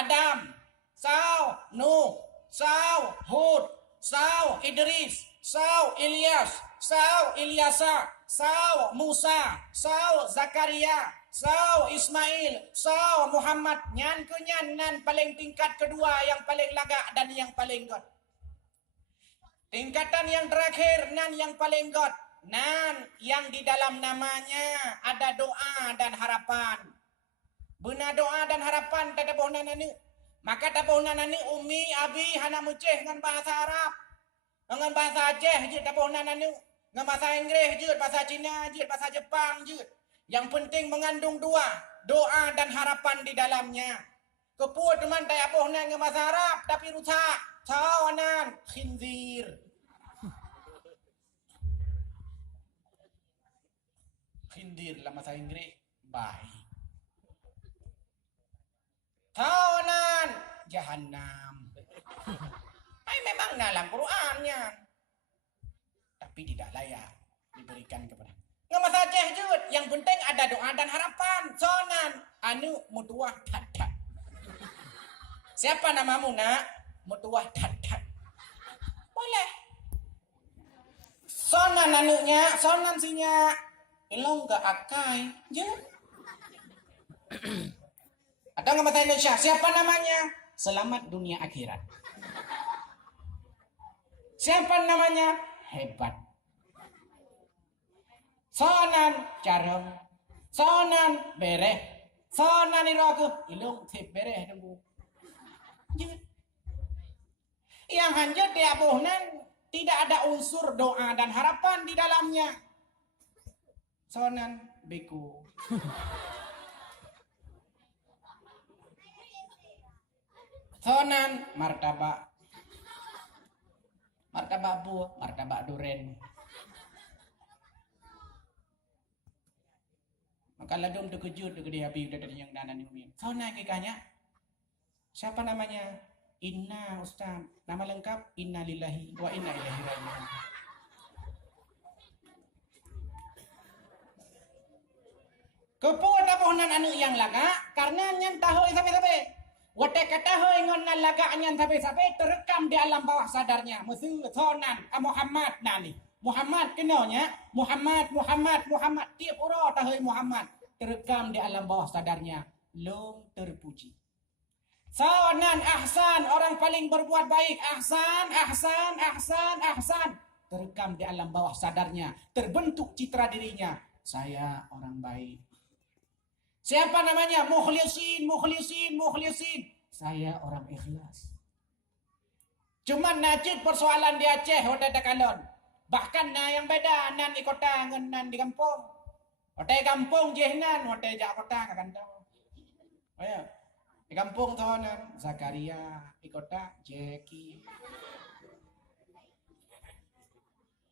Adam, sau Nuh, sau Hud, sau Idris, sau Ilyas, sau Ilyasa, sau Musa, sau Zakaria, sau Ismail, sau Muhammad. Nyan ke nyan nan paling tingkat kedua yang paling lagak dan yang paling god. Tingkatan yang terakhir nan yang paling god. Nan yang di dalam namanya ada doa dan harapan. Benar doa dan harapan tak ada bohna nani. Maka tak bohna nani umi abi hana muceh dengan bahasa Arab. Dengan bahasa Aceh je tak bohna nani. Dengan bahasa Inggeris je, bahasa Cina je, bahasa Jepang je. Yang penting mengandung dua, doa dan harapan di dalamnya. Keput teman tak bohna dengan bahasa Arab tapi rusak. Tawanan khinzir. Khindir dalam bahasa Inggeris baik. Tawanan Jahannam. Ay, memang dalam Qurannya. Tapi tidak layak diberikan kepada. Nggak masalah Aceh, yang penting ada doa dan harapan. Sonan anu mutuah tatat. Siapa namamu nak? Mutuah tatat. Boleh. Sonan anunya, sonan sinya. Ilong ke akai, je. Atau nggak bahasa Indonesia, siapa namanya? Selamat dunia akhirat. Siapa namanya? Hebat. Sonan carem, sonan bereh, sonan iroke, ilong tip bereh tunggu. Je. Yang hanjat di abuhnan tidak ada unsur doa dan harapan di dalamnya. Sonan beku. Sonan martabak. Martabak buah, martabak duren. Maka ladung terkejut dia habis udah dari yang danan ini. Sonan kikanya. Siapa namanya? Inna Ustaz. Nama lengkap Inna Lillahi wa Inna Ilaihi Raji'un. Kepun abuhnan anu yang laga karena nyan tahu sampai-sampai. Wate kata hoi ngon nan laga nyan sampai-sampai terekam di alam bawah sadarnya. Musuh sonan Muhammad nani. Muhammad kenalnya Muhammad tiap orang tahu Muhammad terekam di alam bawah sadarnya. Long terpuji. Sonan ahsan orang paling berbuat baik. Ahsan terekam di alam bawah sadarnya. Terbentuk citra dirinya. Saya orang baik. Siapa namanya? Mukhlisin. Saya orang ikhlas. Cuman najid persoalan di Aceh ada kalon. Bahkan yang beda nan di kota dengan nan di kampung. Kota kampung jehnan, kota jak kota kantong. Oh ya. Di kampung tonan Zakaria, di kota Jeki.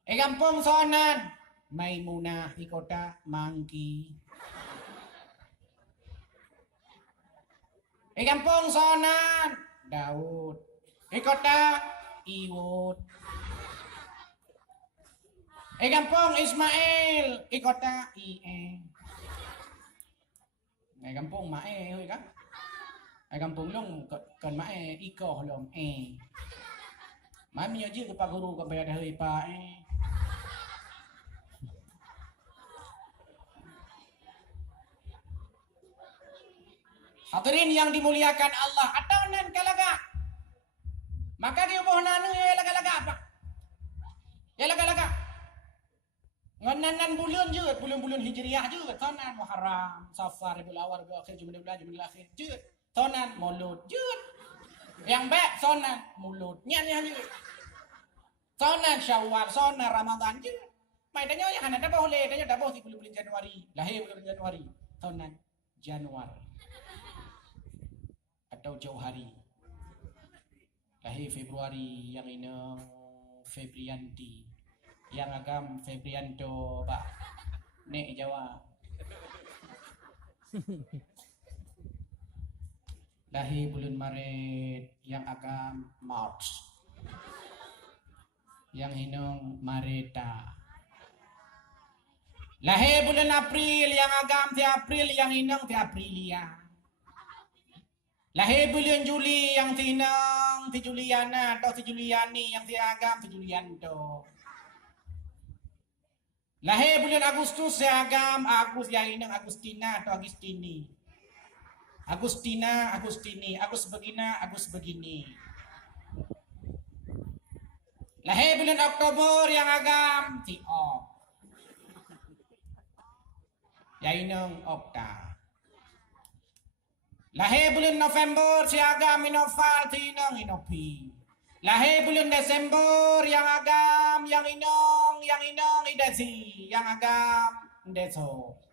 Di kampung sonan Maimunah, di kota Mangki. Di kampung sonan Daud, di kota Iwud. Di kampung Ismail, di kota Ie. Di kampung Mae, kan? Di kampung long kan Mae iko long Mami aja ke Pak Guru ke bayar hari Pak Hadirin yang dimuliakan Allah atau nan kalaga. Maka dia boh nanu ya laga-laga apa? Ya laga-laga. Ngonan bulan je, bulan-bulan Hijriah je, tanan Muharram, Safar, Rabiul Awal, Rabiul Akhir, Jumadil Ula, Jumadil Akhir je. Tanan Maulud je. Yang baik tanan Maulud. Nyan je. Tanan Syawal, tanan Ramadan je. Mai tanya yang ada boleh, tanya dah boleh bulan Januari. Lahir bulan Januari. Tanan Januari. Atau jauh hari. Lahir Februari yang ini Febrianti. Yang agam Febrianto Pak Nek Jawa. Lahir bulan Maret yang agam March. Yang hinung Mareta. Lahir bulan April yang agam ti April yang hinung ti Aprilia. Lahir bulan Juli yang tinang ti Juliana atau ti Juliani yang ti Agam ti Julianto. Lahir bulan Agustus si Agam Agus yang inang Agustina atau Agustini. Agustina, Agustini, Agus begina, Agus begini. Lahir bulan Oktober yang Agam ti Ok. Yang inang Okta. Lahir bulan November si Agam Inofal ti inang Inopi. Lahir bulan Desember yang Agam yang inang Idesi yang Agam Deso.